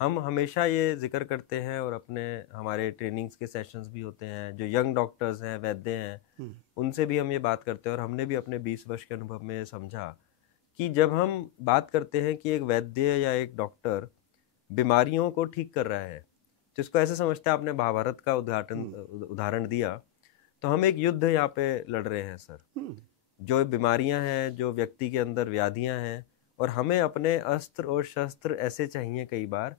हम हमेशा ये जिक्र करते हैं और अपने हमारे ट्रेनिंग्स के सेशंस भी होते हैं, जो यंग डॉक्टर्स हैं, वैद्य हैं, उनसे भी हम ये बात करते हैं और हमने भी अपने 20 वर्ष के अनुभव में समझा कि जब हम बात करते हैं कि एक वैद्य या एक डॉक्टर बीमारियों को ठीक कर रहा है, तो इसको ऐसे समझते हैं, आपने महाभारत का उदाहरण दिया, तो हम एक युद्ध यहाँ पे लड़ रहे हैं सर। जो बीमारियां हैं, जो व्यक्ति के अंदर व्याधियां हैं, और हमें अपने अस्त्र और शस्त्र ऐसे चाहिए कई बार,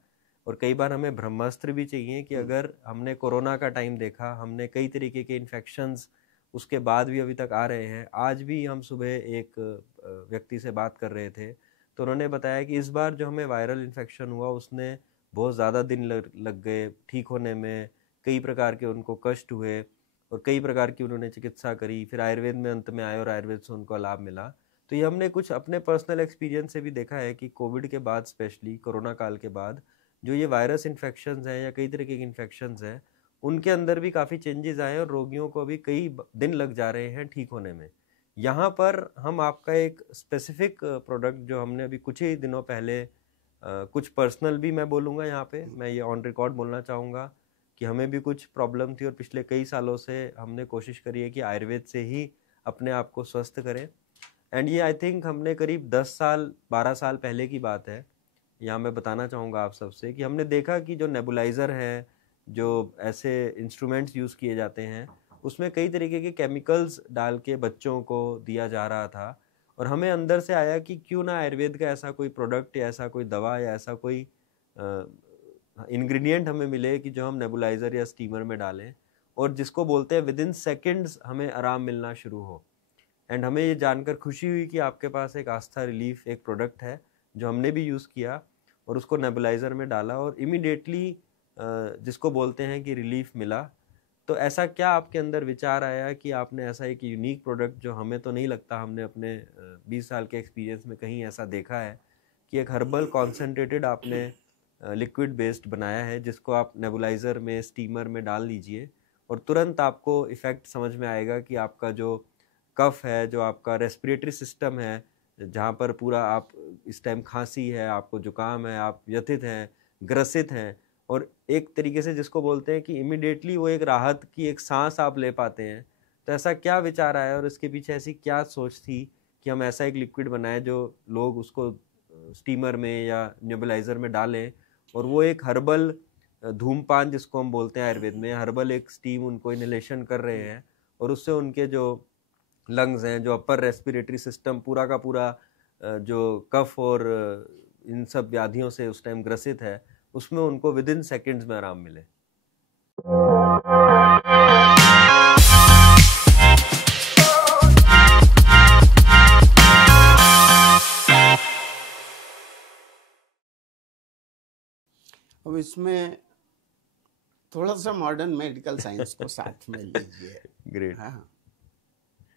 और कई बार हमें ब्रह्मास्त्र भी चाहिए कि अगर हमने कोरोना का टाइम देखा, हमने कई तरीके के इन्फेक्शंस उसके बाद भी अभी तक आ रहे हैं। आज भी हम सुबह एक व्यक्ति से बात कर रहे थे, तो उन्होंने बताया कि इस बार जो हमें वायरल इन्फेक्शन हुआ उसने बहुत ज़्यादा दिन लग गए ठीक होने में, कई प्रकार के उनको कष्ट हुए और कई प्रकार की उन्होंने चिकित्सा करी, फिर आयुर्वेद में अंत में आए और आयुर्वेद से उनको लाभ मिला। तो ये हमने कुछ अपने पर्सनल एक्सपीरियंस से भी देखा है कि कोविड के बाद, स्पेशली कोरोना काल के बाद, जो ये वायरस इन्फेक्शंस हैं या कई तरीके के इन्फेक्शंस हैं, उनके अंदर भी काफ़ी चेंजेस आए और रोगियों को अभी कई दिन लग जा रहे हैं ठीक होने में। यहाँ पर हम आपका एक स्पेसिफिक प्रोडक्ट जो हमने अभी कुछ ही दिनों पहले कुछ पर्सनल भी मैं बोलूँगा, यहाँ पे मैं ये ऑन रिकॉर्ड बोलना चाहूँगा कि हमें भी कुछ प्रॉब्लम थी और पिछले कई सालों से हमने कोशिश करी है कि आयुर्वेद से ही अपने आप को स्वस्थ करें। एंड ये आई थिंक हमने करीब 10 साल 12 साल पहले की बात है। यहाँ मैं बताना चाहूँगा आप सबसे कि हमने देखा कि जो नेबुलाइज़र है, जो ऐसे इंस्ट्रूमेंट्स यूज़ किए जाते हैं, उसमें कई तरीके के केमिकल्स डाल के बच्चों को दिया जा रहा था, और हमें अंदर से आया कि क्यों ना आयुर्वेद का ऐसा कोई प्रोडक्ट या ऐसा कोई दवा या ऐसा कोई इंग्रेडिएंट हमें मिले कि जो हम नेबुलाइज़र या स्टीमर में डालें और जिसको बोलते हैं विद इन सेकेंड्स हमें आराम मिलना शुरू हो। एंड हमें ये जानकर खुशी हुई कि आपके पास एक आस्था रिलीफ एक प्रोडक्ट है जो हमने भी यूज़ किया और उसको नेबुलाइज़र में डाला और इमीडिएटली जिसको बोलते हैं कि रिलीफ मिला। तो ऐसा क्या आपके अंदर विचार आया कि आपने ऐसा एक यूनिक प्रोडक्ट, जो हमें तो नहीं लगता हमने अपने 20 साल के एक्सपीरियंस में कहीं ऐसा देखा है, कि एक हर्बल कॉन्सेंट्रेटेड आपने लिक्विड बेस्ड बनाया है जिसको आप नेबुलाइज़र में, स्टीमर में डाल लीजिए और तुरंत आपको इफ़ेक्ट समझ में आएगा कि आपका जो कफ है, जो आपका रेस्पिरेटरी सिस्टम है, जहाँ पर पूरा आप इस टाइम खांसी है, आपको जुकाम है, आप व्यथित हैं, ग्रसित हैं, और एक तरीके से जिसको बोलते हैं कि इमिडिएटली वो एक राहत की एक सांस आप ले पाते हैं। तो ऐसा क्या विचार आया और इसके पीछे ऐसी क्या सोच थी कि हम ऐसा एक लिक्विड बनाएं जो लोग उसको स्टीमर में या नेबुलाइज़र में डालें और वो एक हर्बल धूमपान जिसको हम बोलते हैं आयुर्वेद में, हर्बल एक स्टीम उनको इनहेलेशन कर रहे हैं और उससे उनके जो लंग्स हैं, जो अपर रेस्पिरेटरी सिस्टम पूरा का पूरा जो कफ और इन सब व्याधियों से उस टाइम ग्रसित है, उसमें उनको विद इन सेकेंड्स में आराम मिले। अब इसमें थोड़ा सा मॉडर्न मेडिकल साइंस को साथ में लीजिए। ग्रेट। हाँ,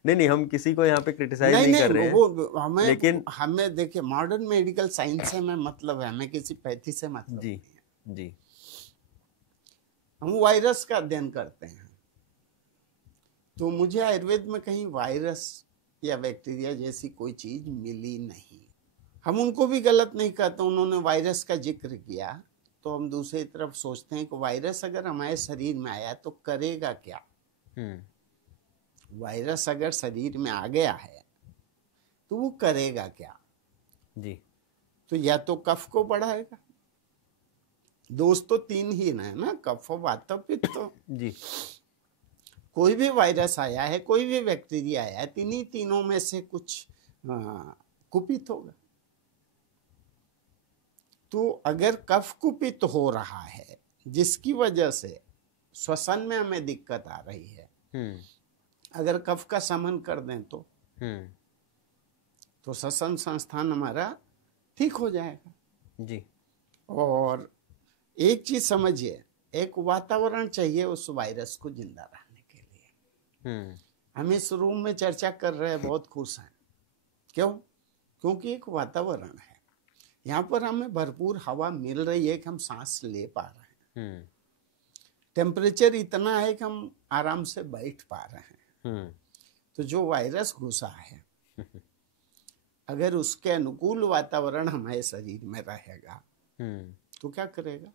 नहीं, हम किसी को यहाँ पे क्रिटिसाइज नहीं कर रहे हैं, वो लेकिन हमें देखिए मॉडर्न मेडिकल साइंस से में मतलब है, हमें किसी पैथी से मतलब जी नहीं है। जी, हम वायरस का अध्ययन करते हैं, तो मुझे आयुर्वेद में कहीं वायरस या बैक्टीरिया जैसी कोई चीज मिली नहीं। हम उनको भी गलत नहीं कहते, उन्होंने वायरस का जिक्र किया, तो हम दूसरी तरफ सोचते हैं कि वायरस अगर हमारे शरीर में आया तो करेगा क्या। वायरस अगर शरीर में आ गया है तो वो करेगा क्या जी। तो या तो कफ को बढ़ाएगा, दोष तो तीन ही ना, कफ, वात, पित्त। जी, कोई भी वायरस आया है, कोई भी बैक्टीरिया आया है, तीनों में से कुछ कुपित होगा। तो अगर कफ कुपित हो रहा है जिसकी वजह से श्वसन में हमें दिक्कत आ रही है, अगर कफ का शमन कर दें तो श्वसन संस्थान हमारा ठीक हो जाएगा। जी। और एक चीज समझिए, एक वातावरण चाहिए उस वायरस को जिंदा रहने के लिए। हम इस रूम में चर्चा कर रहे हैं, बहुत खुश हैं। क्यों? क्योंकि एक वातावरण है, यहाँ पर हमें भरपूर हवा मिल रही है कि हम सांस ले पा रहे हैं। टेम्परेचर इतना है कि हम आराम से बैठ पा रहे हैं। तो जो वायरस घुसा है, अगर उसके अनुकूल वातावरण हमारे शरीर में रहेगा तो क्या करेगा,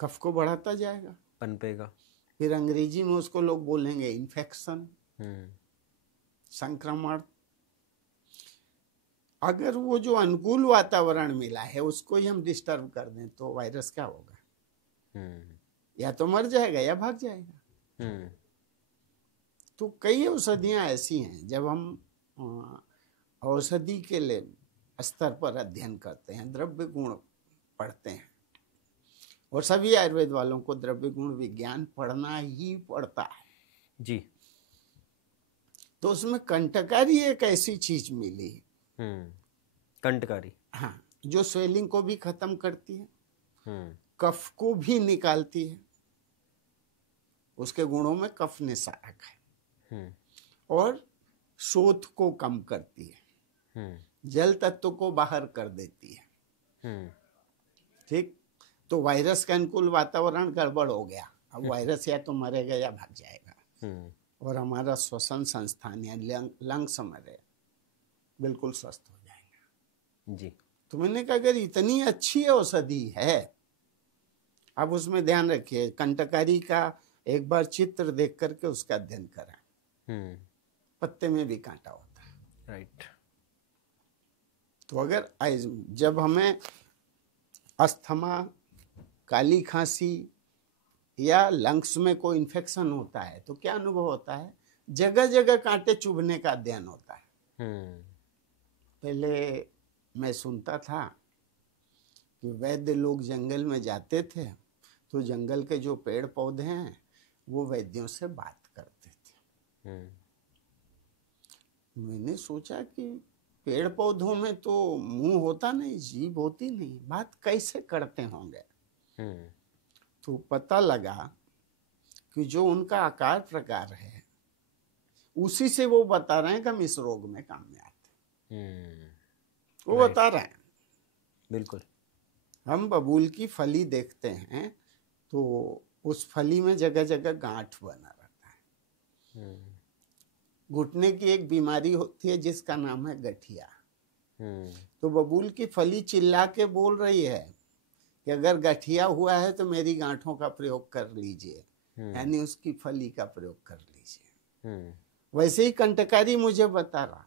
कफ को बढ़ाता जाएगा, पनपेगा। फिर अंग्रेजी में उसको लोग बोलेंगे इन्फेक्शन, संक्रमण। अगर वो जो अनुकूल वातावरण मिला है उसको ही हम डिस्टर्ब कर दें तो वायरस क्या होगा, या तो मर जाएगा या भाग जाएगा। तो कई औषधियां ऐसी हैं, जब हम औषधि के लिए स्तर पर अध्ययन करते हैं, द्रव्य गुण पढ़ते हैं, और सभी आयुर्वेद वालों को द्रव्य गुण विज्ञान पढ़ना ही पड़ता है जी। तो उसमें कंटकारी एक ऐसी चीज मिली, कंटकारी, हाँ, जो स्वेलिंग को भी खत्म करती है, कफ को भी निकालती है, उसके गुणों में कफ निसारक है, और शोथ को कम करती है, जल तत्व को बाहर कर देती है। ठीक, तो वायरस का अनुकूल वातावरण गड़बड़ हो गया, अब वायरस या तो मरेगा या भाग जाएगा, और हमारा श्वसन संस्थान या लंग्स हमारे बिल्कुल स्वस्थ हो जाएंगे जी। तो मैंने कहा अगर इतनी अच्छी औषधि है, अब उसमें ध्यान रखिए, कंटकारी का एक बार चित्र देख करके उसका अध्ययन करें, पत्ते में भी कांटा होता है, राइट। तो अगर जब हमें अस्थमा, काली खांसी या लंग्स में कोई इन्फेक्शन होता है तो क्या अनुभव होता है, जगह जगह कांटे चुभने का अध्ययन होता है। पहले मैं सुनता था कि वैद्य लोग जंगल में जाते थे तो जंगल के जो पेड़ पौधे हैं वो वैद्यों से बात करते थे। मैंने सोचा कि पेड़ पौधों में तो मुंह होता नहीं, जीभ होती नहीं, बात कैसे करते होंगे। तो पता लगा कि जो उनका आकार प्रकार है उसी से वो बता रहे हैं कि हम इस रोग में काम में आते हैं। वो बता रहे हैं। बिल्कुल। हम बबूल की फली देखते हैं तो उस फली में जगह जगह गांठ बना रहता है। घुटने की एक बीमारी होती है जिसका नाम है गठिया। तो बबूल की फली चिल्ला के बोल रही है कि अगर गठिया हुआ है तो मेरी गांठों का प्रयोग कर लीजिए, यानी उसकी फली का प्रयोग कर लीजिए। वैसे ही कंटकारी मुझे बता रहा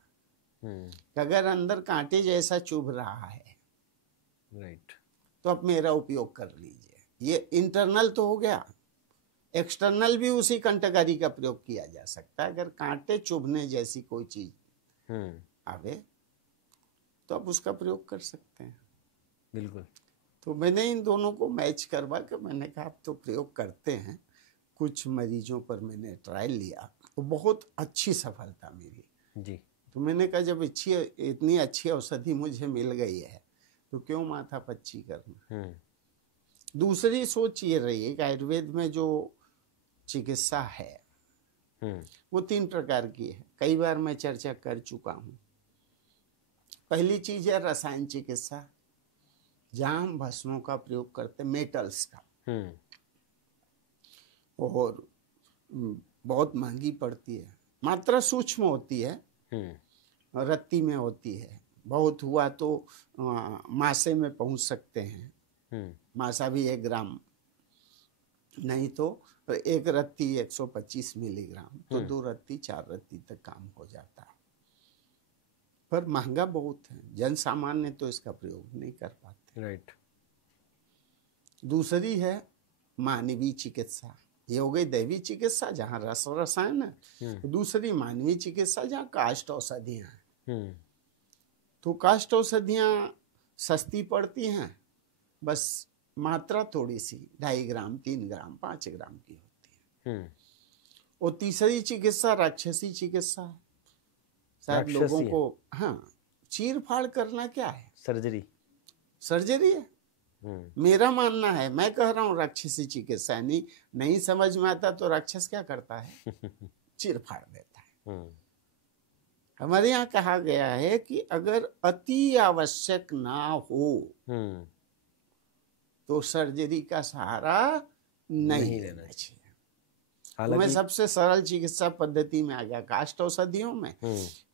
कि अगर अंदर कांटे जैसा चुभ रहा है, राइट, तो आप मेरा उपयोग कर लीजिए। ये इंटरनल तो हो गया, एक्सटर्नल भी उसी कंटकारी का प्रयोग किया जा सकता है। अगर कांटे चुभने जैसी कोई चीज आवे तो आप उसका प्रयोग कर सकते हैं। बिल्कुल। तो मैंने इन दोनों को मैच करवा के मैंने कहा आप तो प्रयोग करते हैं। कुछ मरीजों पर मैंने ट्रायल लिया तो बहुत अच्छी सफलता मिली जी। तो मैंने कहा जब इतनी अच्छी औषधि मुझे मिल गई है तो क्यों माथा पच्ची करना। दूसरी सोच ये रही है कि आयुर्वेद में जो चिकित्सा है वो 3 प्रकार की है। कई बार मैं चर्चा कर चुका हूँ। पहली चीज है रसायन चिकित्सा, जहां हम भस्मों का प्रयोग करते, मेटल्स का, और बहुत महंगी पड़ती है। मात्रा सूक्ष्म होती है, रत्ती में होती है। बहुत हुआ तो मासे में पहुंच सकते हैं। मासा भी 1 ग्राम, नहीं तो 1 रत्ती 125 मिलीग्राम, तो 2 रत्ती 4 रत्ती तक काम हो जाता है। पर महंगा बहुत है, जन सामान्य तो इसका प्रयोग नहीं कर पाते। राइट। दूसरी है मानवीय चिकित्सा। ये हो गई दैवी चिकित्सा जहाँ रस रसायन है। दूसरी मानवीय चिकित्सा जहाँ काष्ठ औषधियाँ हैं। तो काष्ठ औषधियाँ सस्ती पड़ती हैं, बस मात्रा थोड़ी सी 2.5 ग्राम 3 ग्राम 5 ग्राम की होती है। और तीसरी चिकित्सा राक्षसी चिकित्सा है। शायद लोगों को, हाँ, चीर फाड़ करना क्या है, सर्जरी है। मेरा मानना है, मैं कह रहा हूँ राक्षसी चिकित्सा नहीं समझ में आता तो राक्षस क्या करता है, चीर फाड़ देता है। हमारे यहाँ कहा गया है कि अगर अति आवश्यक ना हो तो सर्जरी का सहारा नहीं लेना चाहिए। तो मैं सबसे सरल चिकित्सा पद्धति में आ गया, काष्ठ औषधियों में।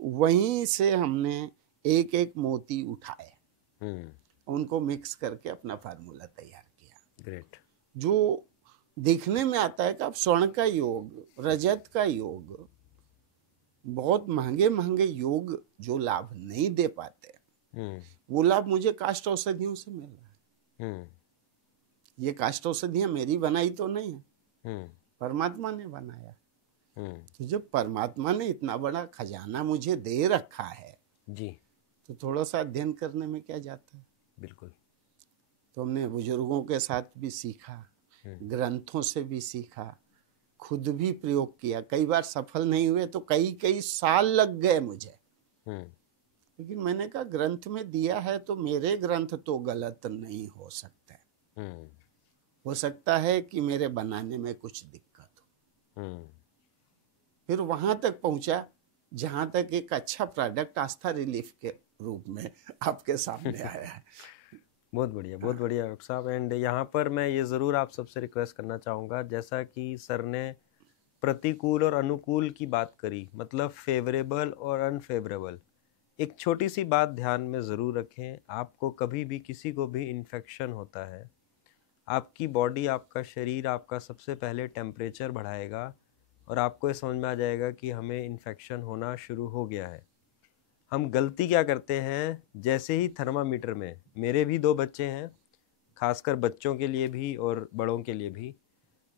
वहीं से हमने एक एक मोती उठाए उनको मिक्स करके अपना फार्मूला तैयार किया। ग्रेट। जो देखने में आता है कि अब स्वर्ण का योग, रजत का योग, बहुत महंगे महंगे योग जो लाभ नहीं दे पाते, वो लाभ मुझे काष्ठ औषधियों से मिल रहा है। ये काष्ठ औषधियां मेरी बनाई तो नहीं है, परमात्मा ने बनाया। तो जब परमात्मा ने इतना बड़ा खजाना मुझे दे रखा है जी, तो थोड़ा सा अध्ययन करने में क्या जाता है। बिल्कुल। तो हमने बुजुर्गों के साथ भी सीखा, ग्रंथों से भी सीखा, खुद भी प्रयोग किया। कई बार सफल नहीं हुए तो कई साल लग गए मुझे, लेकिन मैंने कहा ग्रंथ में दिया है तो मेरे ग्रंथ तो गलत नहीं हो सकते। हो सकता है कि मेरे बनाने में कुछ दिक्कत हो। फिर वहां तक पहुंचा जहां तक एक अच्छा प्रोडक्ट आस्था रिलीफ के रूप में आपके सामने आया है। बहुत बढ़िया, बहुत बढ़िया डॉक्टर साहब। एंड यहाँ पर मैं ये ज़रूर आप सबसे रिक्वेस्ट करना चाहूँगा, जैसा कि सर ने प्रतिकूल और अनुकूल की बात करी, मतलब फेवरेबल और अनफेवरेबल, एक छोटी सी बात ध्यान में ज़रूर रखें। आपको कभी भी किसी को भी इन्फेक्शन होता है, आपकी बॉडी, आपका शरीर आपका सबसे पहले टेम्परेचर बढ़ाएगा और आपको ये समझ में आ जाएगा कि हमें इन्फेक्शन होना शुरू हो गया है। हम गलती क्या करते हैं, जैसे ही थर्मामीटर में, मेरे भी 2 बच्चे हैं, खासकर बच्चों के लिए भी और बड़ों के लिए भी,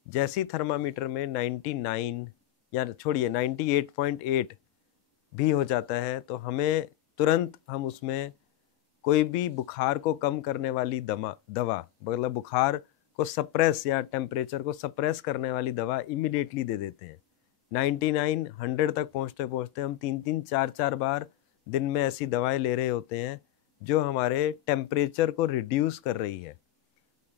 जैसे ही थर्मामीटर में 99 या छोड़िए 98.8 भी हो जाता है तो हमें तुरंत हम उसमें कोई भी बुखार को कम करने वाली दवा मतलब बुखार को सप्रेस या टेम्परेचर को सप्रेस करने वाली दवा इमीडिएटली दे देते हैं। 99 100 तक पहुँचते पहुँचते हम 3-3 4-4 बार दिन में ऐसी दवाएं ले रहे होते हैं जो हमारे टेम्परेचर को रिड्यूस कर रही है।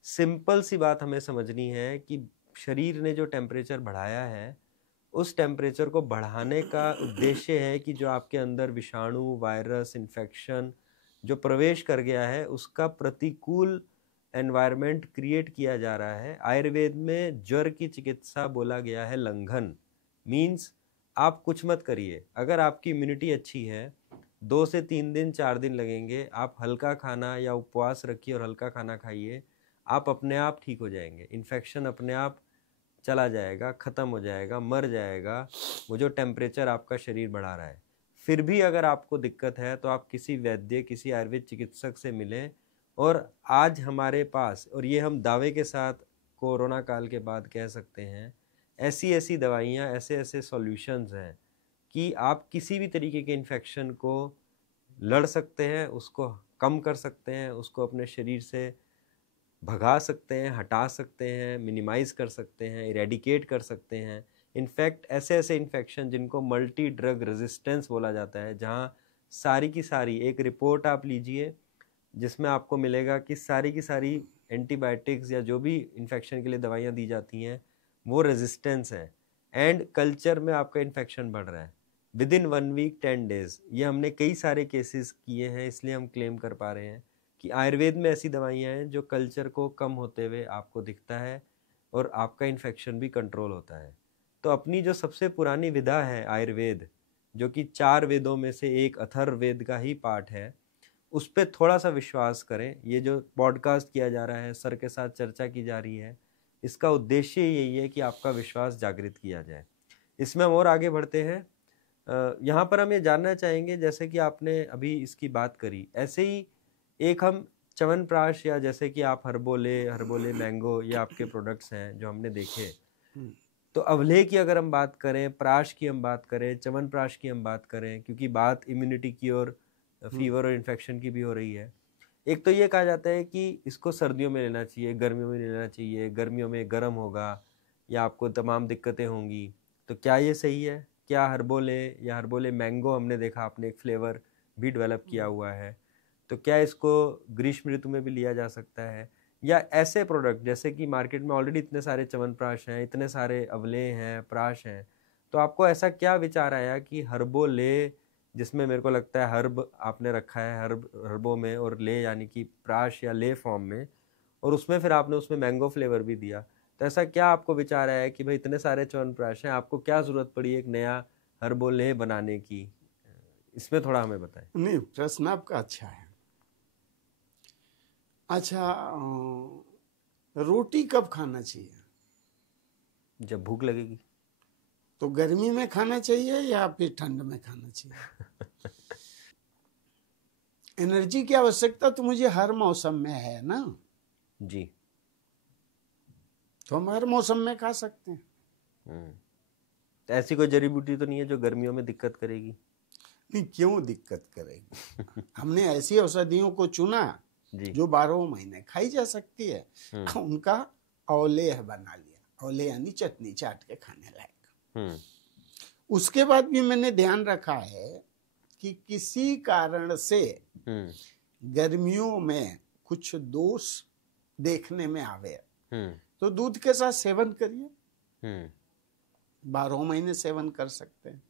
सिंपल सी बात हमें समझनी है कि शरीर ने जो टेम्परेचर बढ़ाया है, उस टेम्परेचर को बढ़ाने का उद्देश्य है कि जो आपके अंदर विषाणु, वायरस, इन्फेक्शन जो प्रवेश कर गया है, उसका प्रतिकूल एनवायरनमेंट क्रिएट किया जा रहा है। आयुर्वेद में ज्वर की चिकित्सा बोला गया है लंघन, मीन्स आप कुछ मत करिए। अगर आपकी इम्यूनिटी अच्छी है, 2 से 3 दिन 4 दिन लगेंगे, आप हल्का खाना या उपवास रखिए और हल्का खाना खाइए, आप अपने आप ठीक हो जाएंगे। इन्फेक्शन अपने आप चला जाएगा, ख़त्म हो जाएगा, मर जाएगा वो जो टेम्परेचर आपका शरीर बढ़ा रहा है। फिर भी अगर आपको दिक्कत है तो आप किसी वैद्य, किसी आयुर्वेद चिकित्सक से मिलें। और आज हमारे पास, और ये हम दावे के साथ कोरोना काल के बाद कह सकते हैं, ऐसी ऐसी दवाइयाँ, ऐसे ऐसे सॉल्यूशंस हैं कि आप किसी भी तरीके के इन्फेक्शन को लड़ सकते हैं, उसको कम कर सकते हैं, उसको अपने शरीर से भगा सकते हैं, हटा सकते हैं, मिनिमाइज़ कर सकते हैं, इरेडिकेट कर सकते हैं। इनफैक्ट ऐसे ऐसे इन्फेक्शन जिनको मल्टी ड्रग रेजिस्टेंस बोला जाता है, जहाँ सारी की सारी, एक रिपोर्ट आप लीजिए जिसमें आपको मिलेगा कि सारी की सारी एंटीबायोटिक्स या जो भी इन्फेक्शन के लिए दवाइयाँ दी जाती हैं वो रेजिस्टेंस है, एंड कल्चर में आपका इन्फेक्शन बढ़ रहा है विद इन 1 वीक 10 डेज। ये हमने कई सारे केसेस किए हैं, इसलिए हम क्लेम कर पा रहे हैं कि आयुर्वेद में ऐसी दवाइयाँ हैं जो कल्चर को कम होते हुए आपको दिखता है और आपका इन्फेक्शन भी कंट्रोल होता है। तो अपनी जो सबसे पुरानी विधा है आयुर्वेद, जो कि 4 वेदों में से एक अथर्ववेद का ही पार्ट है, उस पर थोड़ा सा विश्वास करें। ये जो पॉडकास्ट किया जा रहा है, सर के साथ चर्चा की जा रही है, इसका उद्देश्य यही है कि आपका विश्वास जागृत किया जाए। इसमें हम और आगे बढ़ते हैं। यहाँ पर हम ये जानना चाहेंगे, जैसे कि आपने अभी इसकी बात करी, ऐसे ही एक हम च्यवनप्राश या जैसे कि आप हर्बोले मैंगो, ये आपके प्रोडक्ट्स हैं जो हमने देखे। तो अवले की अगर हम बात करें, प्राश की हम बात करें, च्यवनप्राश की हम बात करें, क्योंकि बात इम्यूनिटी की और फीवर और इन्फेक्शन की भी हो रही है। एक तो ये कहा जाता है कि इसको सर्दियों में लेना चाहिए, गर्मियों में लेना चाहिए, गर्मियों में गर्म होगा या आपको तमाम दिक्कतें होंगी। तो क्या ये सही है? क्या हर्बोले या हर्बोले मैंगो, हमने देखा आपने एक फ्लेवर भी डेवलप किया हुआ है, तो क्या इसको ग्रीष्म ऋतु में भी लिया जा सकता है? या ऐसे प्रोडक्ट जैसे कि मार्केट में ऑलरेडी इतने सारे च्यवनप्राश हैं, इतने सारे अवले हैं, प्राश हैं, तो आपको ऐसा क्या विचार आया कि हर्बोले, जिसमें मेरे को लगता है हर्ब आपने रखा है, हर्बों में, और ले यानी कि प्राश या ले फॉर्म में, और उसमें फिर आपने उसमें मैंगो फ्लेवर भी दिया, तो ऐसा क्या आपको विचार आया कि भाई इतने सारे च्यवनप्राश हैं, आपको क्या ज़रूरत पड़ी एक नया हर्बोले बनाने की? इसमें थोड़ा हमें बताएं। नहीं, प्रश्न आपका अच्छा है। अच्छा, रोटी कब खाना चाहिए? जब भूख लगेगी। तो गर्मी में खाना चाहिए या फिर ठंड में खाना चाहिए? एनर्जी की आवश्यकता तो मुझे हर मौसम में है ना जी, तो हम हर मौसम में खा सकते हैं। तो ऐसी कोई जड़ी बूटी तो नहीं है जो गर्मियों में दिक्कत करेगी? नहीं, क्यों दिक्कत करेगी? हमने ऐसी औषधियों को चुना जी, जो 12 महीने खाई जा सकती है, उनका औलेह बना लिया। औले यानी चटनी चाट के खाने लायक। उसके बाद भी मैंने ध्यान रखा है कि किसी कारण से गर्मियों में कुछ दोष देखने में आवे तो दूध के साथ सेवन करिए। 12 महीने सेवन कर सकते हैं।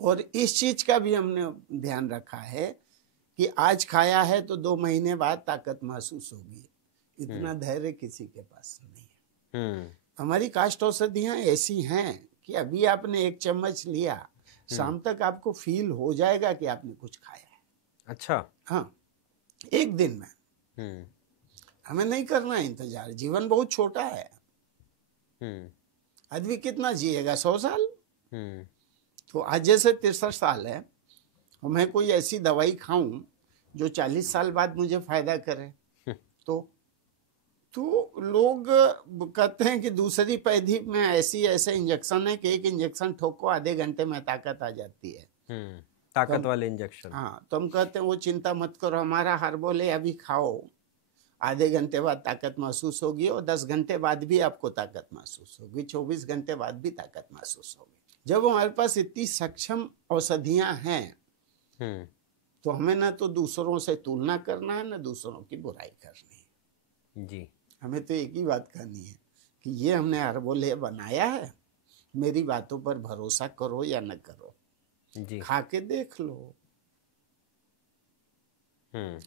और इस चीज का भी हमने ध्यान रखा है कि आज खाया है तो 2 महीने बाद ताकत महसूस होगी। इतना धैर्य किसी के पास नहीं है। हमारी काष्ठ औषधियां ऐसी हैं कि अभी आपने 1 चम्मच लिया, शाम तक आपको फील हो जाएगा कि आपने कुछ खाया है। अच्छा, हाँ, 1 दिन में। हमें नहीं करना इंतजार, जीवन बहुत छोटा है। आदमी कितना जिएगा? 100 साल। तो आज जैसे 63 साल है और मैं कोई ऐसी दवाई खाऊं जो 40 साल बाद मुझे फायदा करे तो लोग कहते हैं कि दूसरी पैधी में ऐसे इंजेक्शन है कि 1 इंजेक्शन ठोको, आधे घंटे में ताकत आ जाती है। ताकत वाले इंजेक्शन। हाँ, तो हम कहते हैं वो चिंता मत करो, हमारा हर्बोले अभी खाओ, आधे घंटे बाद ताकत महसूस होगी और 10 घंटे बाद भी आपको ताकत महसूस होगी, 24 घंटे बाद भी ताकत महसूस होगी। जब हमारे पास इतनी सक्षम औषधियां हैं तो हमें ना तो दूसरों से तुलना करना है ना दूसरों की बुराई करनी है। जी, हमें तो एक ही बात करनी है कि ये हमने हर्बोले बनाया है, मेरी बातों पर भरोसा करो या न करो, जी, खा के देख लो।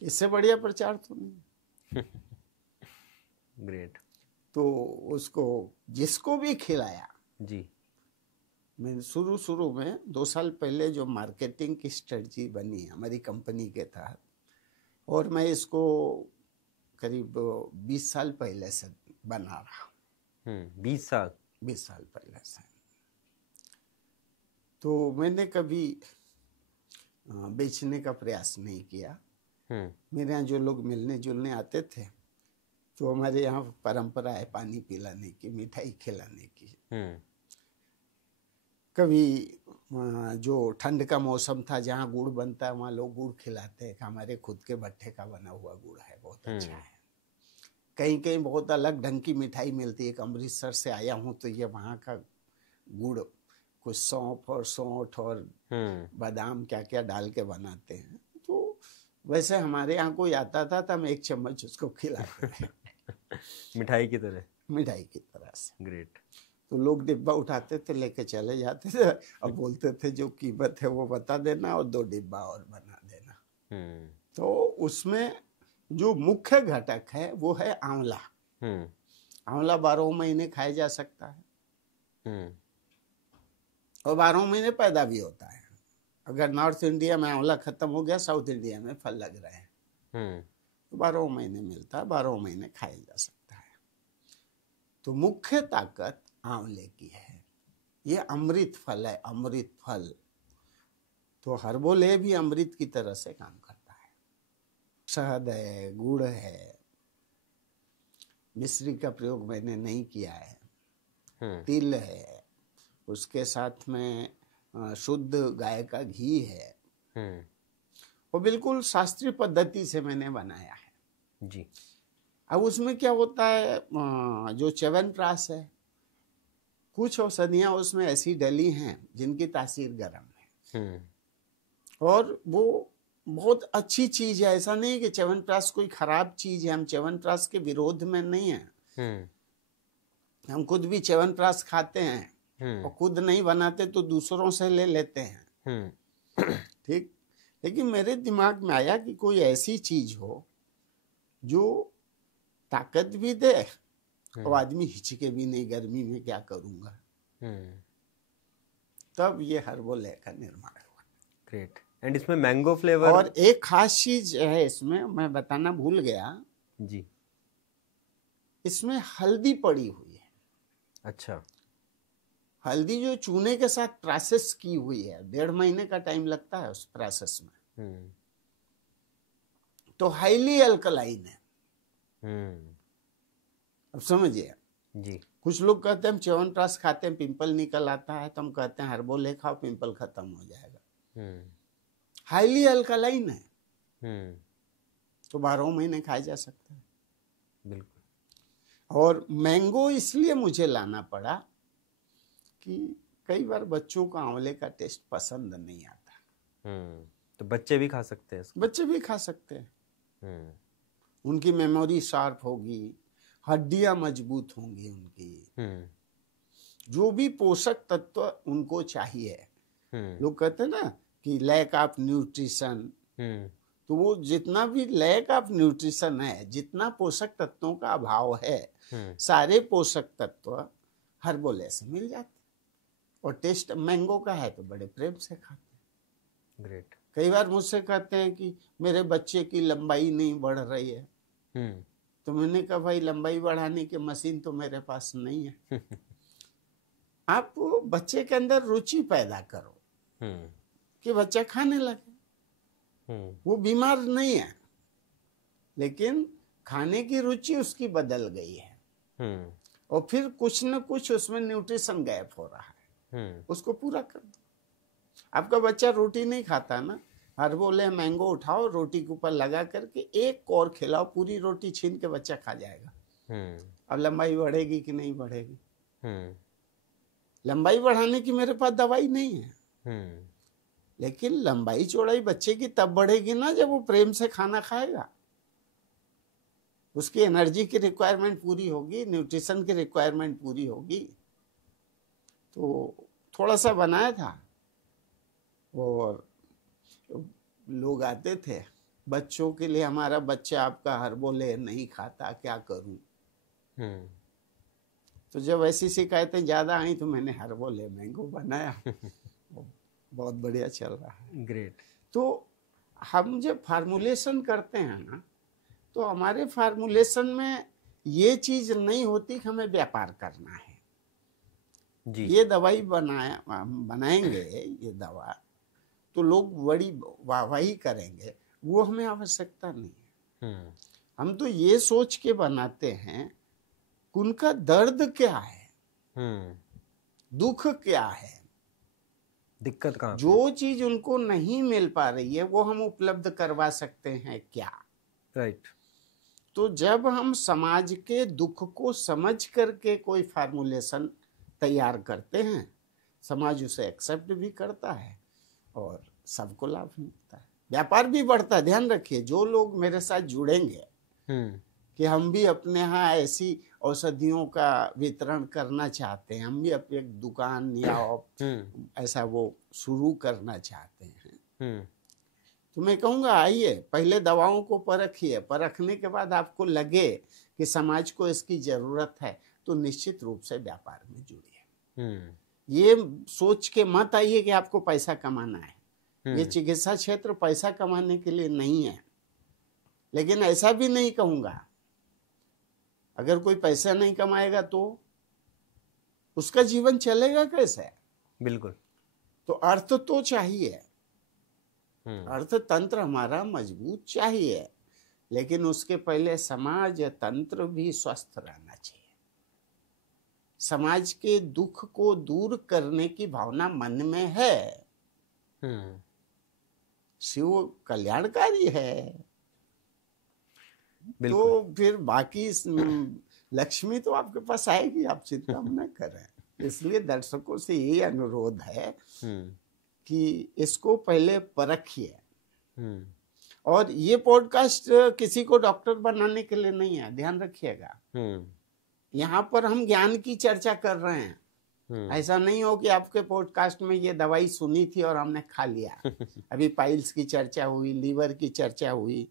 इससे बढ़िया प्रचार तो नहीं। ग्रेट। तो उसको जिसको भी खिलाया, जी, मैं शुरू में 2 साल पहले जो मार्केटिंग की स्ट्रेटजी बनी हमारी कंपनी के तहत, और मैं इसको करीब 20 साल पहले से बना रहा। 20 साल पहले से। तो मैंने कभी बेचने का प्रयास नहीं किया। मेरे यहाँ जो लोग मिलने जुलने आते थे तो हमारे यहाँ परंपरा है पानी पिलाने की, मिठाई खिलाने की। कभी जो ठंड का मौसम था, जहाँ गुड़ बनता है वहाँ लोग गुड़ खिलाते हैं। हमारे खुद के भट्ठे का बना हुआ गुड़ है, बहुत अच्छा है। कहीं कहीं बहुत अलग ढंग की मिठाई मिलती है। अमृतसर से आया हूँ तो ये वहाँ का गुड़ कुछ सौंफ और बादाम क्या क्या डाल के बनाते हैं। तो वैसे हमारे यहाँ कोई आता था तो हम 1 चम्मच उसको खिलाते थे मिठाई की तरह से। ग्रेट। तो लोग डिब्बा उठाते थे, लेके चले जाते थे और बोलते थे जो कीमत है वो बता देना और 2 डिब्बा और बना देना। तो उसमें जो मुख्य घटक है वो है आंवला। आंवला 12 महीने खाया जा सकता है और 12 महीने पैदा भी होता है। अगर नॉर्थ इंडिया में आंवला खत्म हो गया, साउथ इंडिया में फल लग रहे हैं, तो 12 महीने मिलता है, 12 महीने खाया जा सकता है। तो मुख्य ताकत आंवले की है। ये अमृत फल है, अमृत फल। तो हर्बोले भी अमृत की तरह से काम करता है। शहद है, गुड़ है, मिश्री का प्रयोग मैंने नहीं किया है, तिल है, उसके साथ में शुद्ध गाय का घी है, वो बिल्कुल शास्त्रीय पद्धति से मैंने बनाया है। जी। अब उसमें क्या होता है, जो च्यवनप्राश है, कुछ औषधियां उसमें ऐसी डली हैं जिनकी तासीर गर्म है और वो बहुत अच्छी चीज है। ऐसा नहीं कि च्यवनप्राश कोई खराब चीज है, हम च्यवनप्राश के विरोध में नहीं है। हम खुद भी च्यवनप्राश खाते हैं और खुद नहीं बनाते तो दूसरों से ले लेते हैं, ठीक। लेकिन मेरे दिमाग में आया कि कोई ऐसी चीज हो जो ताकत भी दे और आदमी हिचके भी नहीं, गर्मी में क्या करूंगा। तब ये हर्बोले का निर्माण हुआ। ग्रेट। एंड इसमें मैंगो फ्लेवर और एक खास चीज है इसमें, मैं बताना भूल गया जी। इसमें हल्दी पड़ी हुई है। अच्छा। हल्दी जो चूने के साथ प्रोसेस की हुई है, 1.5 महीने का टाइम लगता है उस प्रोसेस में। तो हाईली अल्कलाइन है। अब समझिए जी। कुछ लोग कहते हैं हम च्यवनप्राश खाते हैं पिंपल निकल आता है, तो हम कहते हैं हर्बोले खाओ पिंपल खत्म हो जाएगा। हाईली अल्कलाइन है, तो 12 महीने खाया जा सकता है। बिल्कुल। और मैंगो इसलिए मुझे लाना पड़ा कि कई बार बच्चों को आंवले का टेस्ट पसंद नहीं आता। तो बच्चे भी खा सकते हैं इसको? बच्चे भी खा सकते हैं। उनकी मेमोरी शार्प होगी, हड्डियां मजबूत होंगी उनकी, जो भी पोषक तत्व उनको चाहिए। लोग कहते हैं ना कि लैक ऑफ न्यूट्रिशन, तो वो जितना भी लैक ऑफ न्यूट्रिशन है, जितना पोषक तत्वों का अभाव है, सारे पोषक तत्व हर्बोले से मिल जाते। और टेस्ट मैंगो का है तो बड़े प्रेम से खाते हैं। ग्रेट। कई बार मुझसे कहते हैं कि मेरे बच्चे की लंबाई नहीं बढ़ रही है, तो मैंने कहा भाई लंबाई बढ़ाने की मशीन तो मेरे पास नहीं है। आप बच्चे के अंदर रुचि पैदा करो कि बच्चा खाने लगे। वो बीमार नहीं है, लेकिन खाने की रुचि उसकी बदल गई है, और फिर कुछ न कुछ उसमें न्यूट्रिशन गैप हो रहा है, उसको पूरा कर दो। आपका बच्चा रोटी नहीं खाता ना, हर्बोले मैंगो उठाओ, रोटी के ऊपर लगा करके एक और खिलाओ, पूरी रोटी छीन के बच्चा खा जाएगा। अब लंबाई बढ़ेगी कि नहीं बढ़ेगी? लंबाई बढ़ाने की मेरे पास दवाई नहीं है, लेकिन लंबाई चौड़ाई बच्चे की तब बढ़ेगी ना जब वो प्रेम से खाना खाएगा, उसकी एनर्जी की रिक्वायरमेंट पूरी होगी, न्यूट्रिशन की रिक्वायरमेंट पूरी होगी। तो थोड़ा सा बनाया था, और लोग आते थे, बच्चों के लिए हमारा बच्चा आपका हर्बोले नहीं खाता, क्या करूं? तो जब ऐसी शिकायतें ज्यादा आई तो मैंने हर्बोले मैंगो बनाया। बहुत बढ़िया चल रहा है। ग्रेट। तो हम जब फार्मूलेशन करते हैं ना, तो हमारे फार्मूलेशन में ये चीज नहीं होती कि हमें व्यापार करना है जी। ये दवाई बनाएंगे ये दवा, तो लोग बड़ी वाहवाही करेंगे, वो हमें आवश्यकता नहीं है। हम तो ये सोच के बनाते हैं कि उनका दर्द क्या है, दुख क्या है, दिक्कत कहाँ, जो चीज उनको नहीं मिल पा रही है वो हम उपलब्ध करवा सकते हैं क्या? राइट। तो जब हम समाज के दुख को समझ करके कोई फार्मूलेशन तैयार करते हैं, समाज उसे एक्सेप्ट भी करता है और सबको लाभ मिलता है, व्यापार भी बढ़ता है। ध्यान रखिए, जो लोग मेरे साथ जुड़ेंगे कि हम भी अपने यहाँ ऐसी औषधियों का वितरण करना चाहते हैं, हम भी अपनी एक दुकान या ऐसा वो शुरू करना चाहते हैं, तो मैं कहूँगा आइए, पहले दवाओं को परखिए, परखने के बाद आपको लगे कि समाज को इसकी जरूरत है, तो निश्चित रूप से व्यापार में जुड़िए। ये सोच के मत आइए कि आपको पैसा कमाना है। ये चिकित्सा क्षेत्र पैसा कमाने के लिए नहीं है, लेकिन ऐसा भी नहीं कहूंगा अगर कोई पैसा नहीं कमाएगा तो उसका जीवन चलेगा कैसे? बिल्कुल। तो अर्थ तो चाहिए, अर्थतंत्र हमारा मजबूत चाहिए, लेकिन उसके पहले समाज तंत्र भी स्वस्थ रहना चाहिए। समाज के दुख को दूर करने की भावना मन में है, शिव कल्याणकारी है, तो फिर बाकी लक्ष्मी तो आपके पास आएगी, आप चिंता न करें। इसलिए दर्शकों से यही अनुरोध है कि इसको पहले परखिए। और ये पॉडकास्ट किसी को डॉक्टर बनाने के लिए नहीं है, ध्यान रखिएगा। यहाँ पर हम ज्ञान की चर्चा कर रहे हैं। ऐसा नहीं हो कि आपके पॉडकास्ट में ये दवाई सुनी थी और हमने खा लिया। अभी पाइल्स की चर्चा हुई, लीवर की चर्चा हुई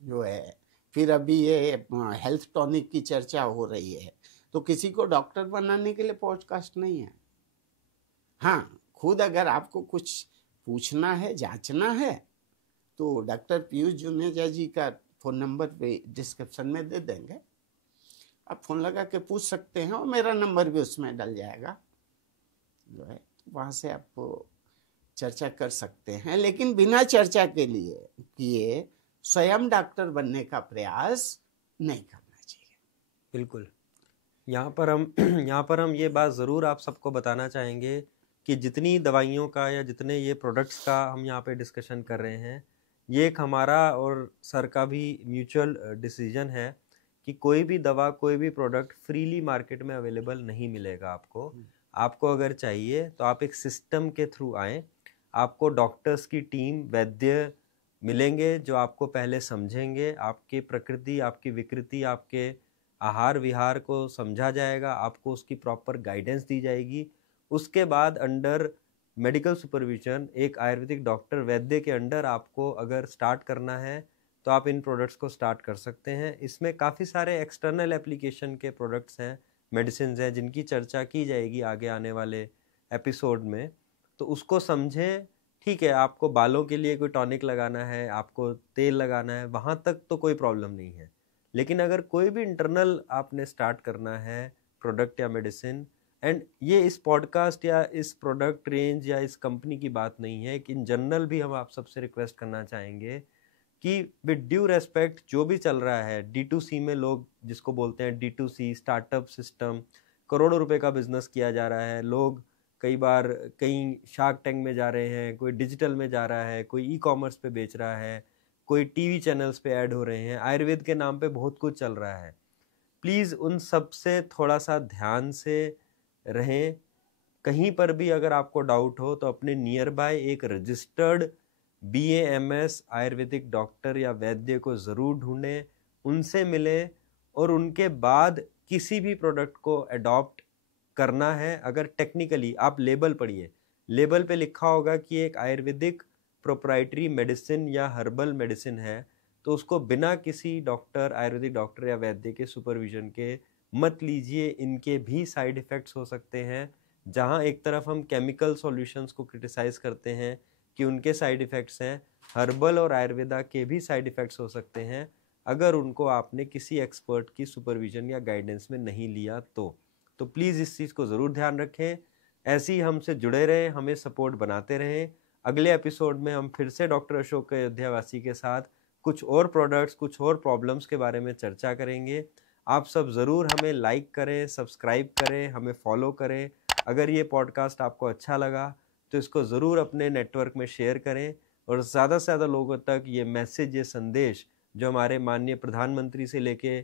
जो है, फिर अभी ये हेल्थ टॉनिक की चर्चा हो रही है। तो किसी को डॉक्टर बनाने के लिए पॉडकास्ट नहीं है। हाँ, खुद अगर आपको कुछ पूछना है, जांचना है, तो डॉक्टर पीयूष जुनेजा जी का फ़ोन नंबर भी डिस्क्रिप्शन में दे देंगे, आप फ़ोन लगा के पूछ सकते हैं और मेरा नंबर भी उसमें डल जाएगा, जो है वहाँ से आप चर्चा कर सकते हैं। लेकिन बिना चर्चा के लिए किए स्वयं डॉक्टर बनने का प्रयास नहीं करना चाहिए। बिल्कुल। यहाँ पर हम ये बात ज़रूर आप सबको बताना चाहेंगे कि जितनी दवाइयों का या जितने ये प्रोडक्ट्स का हम यहाँ पे डिस्कशन कर रहे हैं, ये एक हमारा और सर का भी म्यूचुअल डिसीजन है कि कोई भी दवा, कोई भी प्रोडक्ट फ्रीली मार्केट में अवेलेबल नहीं मिलेगा आपको। आपको अगर चाहिए तो आप एक सिस्टम के थ्रू आएँ, आपको डॉक्टर्स की टीम, वैद्य मिलेंगे जो आपको पहले समझेंगे, आपकी प्रकृति, आपकी विकृति, आपके आहार विहार को समझा जाएगा, आपको उसकी प्रॉपर गाइडेंस दी जाएगी। उसके बाद अंडर मेडिकल सुपरविजन एक आयुर्वेदिक डॉक्टर, वैद्य के अंडर आपको अगर स्टार्ट करना है तो आप इन प्रोडक्ट्स को स्टार्ट कर सकते हैं। इसमें काफ़ी सारे एक्सटर्नल एप्लीकेशन के प्रोडक्ट्स हैं, मेडिसिन हैं, जिनकी चर्चा की जाएगी आगे आने वाले एपिसोड में, तो उसको समझें। ठीक है, आपको बालों के लिए कोई टॉनिक लगाना है, आपको तेल लगाना है, वहाँ तक तो कोई प्रॉब्लम नहीं है। लेकिन अगर कोई भी इंटरनल आपने स्टार्ट करना है प्रोडक्ट या मेडिसिन, एंड ये इस पॉडकास्ट या इस प्रोडक्ट रेंज या इस कंपनी की बात नहीं है, कि इन जनरल भी हम आप सबसे रिक्वेस्ट करना चाहेंगे कि विद ड्यू रेस्पेक्ट जो भी चल रहा है D2C में, लोग जिसको बोलते हैं D2C स्टार्टअप सिस्टम, करोड़ों रुपए का बिजनेस किया जा रहा है। लोग कई बार कहीं शार्क टैंक में जा रहे हैं, कोई डिजिटल में जा रहा है, कोई ई-कॉमर्स पे बेच रहा है, कोई टीवी चैनल्स पे ऐड हो रहे हैं, आयुर्वेद के नाम पे बहुत कुछ चल रहा है। प्लीज़ उन सब से थोड़ा सा ध्यान से रहें। कहीं पर भी अगर आपको डाउट हो तो अपने नियर बाय एक रजिस्टर्ड BAMS आयुर्वेदिक डॉक्टर या वैद्य को ज़रूर ढूंढें, उनसे मिलें, और उनके बाद किसी भी प्रोडक्ट को अडॉप्ट करना है। अगर टेक्निकली आप लेबल पढ़िए, लेबल पे लिखा होगा कि एक आयुर्वेदिक प्रोप्राइटरी मेडिसिन या हर्बल मेडिसिन है, तो उसको बिना किसी डॉक्टर, आयुर्वेदिक डॉक्टर या वैद्य के सुपरविजन के मत लीजिए। इनके भी साइड इफ़ेक्ट्स हो सकते हैं। जहां एक तरफ हम केमिकल सॉल्यूशंस को क्रिटिसाइज़ करते हैं कि उनके साइड इफ़ेक्ट्स हैं, हर्बल और आयुर्वेदा के भी साइड इफ़ेक्ट्स हो सकते हैं अगर उनको आपने किसी एक्सपर्ट की सुपरविजन या गाइडेंस में नहीं लिया तो प्लीज़ इस चीज़ को ज़रूर ध्यान रखें। ऐसे ही हमसे जुड़े रहें, हमें सपोर्ट बनाते रहें। अगले एपिसोड में हम फिर से डॉक्टर अशोक अयोध्यावासी के साथ कुछ और प्रोडक्ट्स, कुछ और प्रॉब्लम्स के बारे में चर्चा करेंगे। आप सब ज़रूर हमें लाइक करें, सब्सक्राइब करें, हमें फॉलो करें। अगर ये पॉडकास्ट आपको अच्छा लगा तो इसको ज़रूर अपने नेटवर्क में शेयर करें, और ज़्यादा से ज़्यादा लोगों तक ये मैसेज, ये संदेश जो हमारे माननीय प्रधानमंत्री से लेके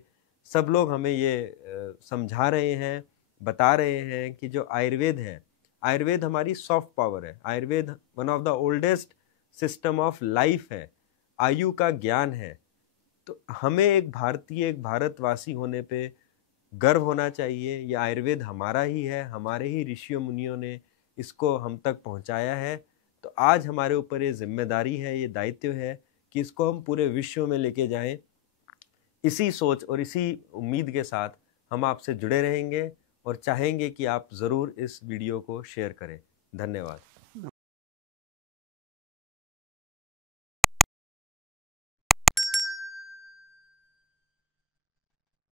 सब लोग हमें ये समझा रहे हैं, बता रहे हैं कि जो आयुर्वेद है, आयुर्वेद हमारी सॉफ्ट पावर है। Ayurveda one of the oldest system of life है, आयु का ज्ञान है। तो हमें एक भारतीय, एक भारतवासी होने पे गर्व होना चाहिए। ये आयुर्वेद हमारा ही है, हमारे ही ऋषियों मुनियों ने इसको हम तक पहुंचाया है। तो आज हमारे ऊपर ये जिम्मेदारी है, ये दायित्व है कि इसको हम पूरे विश्व में लेके जाएं। इसी सोच और इसी उम्मीद के साथ हम आपसे जुड़े रहेंगे और चाहेंगे कि आप ज़रूर इस वीडियो को शेयर करें। धन्यवाद।